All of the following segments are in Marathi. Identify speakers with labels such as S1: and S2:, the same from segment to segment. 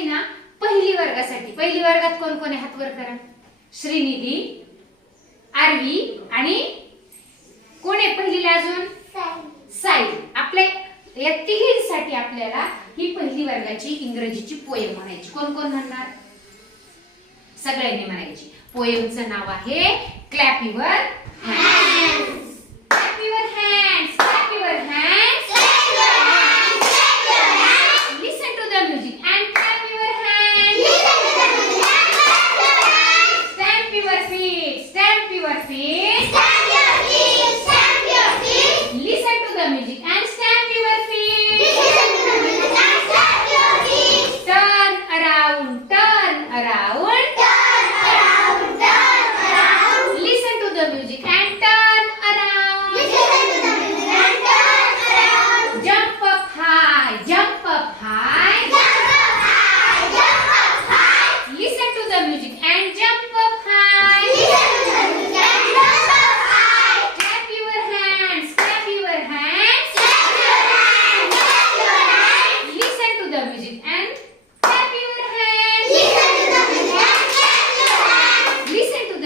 S1: आहे ना पहिली वर्गासाठी. पहिली वर्गात कोण कोण आहे हात वर करा? श्रीनिधी आरवी आणि कोण आहे पहिलीला अजून? साई. आपल्या या तिघींसाठी आपल्याला ही पहिली वर्गाची इंग्रजीची पोयम म्हणायची. कोण कोण म्हणणार? सगळ्यांनी म्हणायची. पोयमचं नाव आहे clap your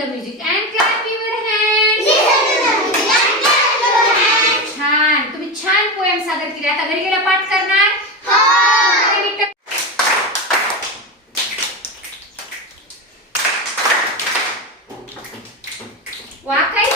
S1: the music and clap your hands. Listen
S2: to the music and clap your
S1: hands. छान तुम्ही छान पोएम सादर केले आता घरी गेला पाठ करणार वाकई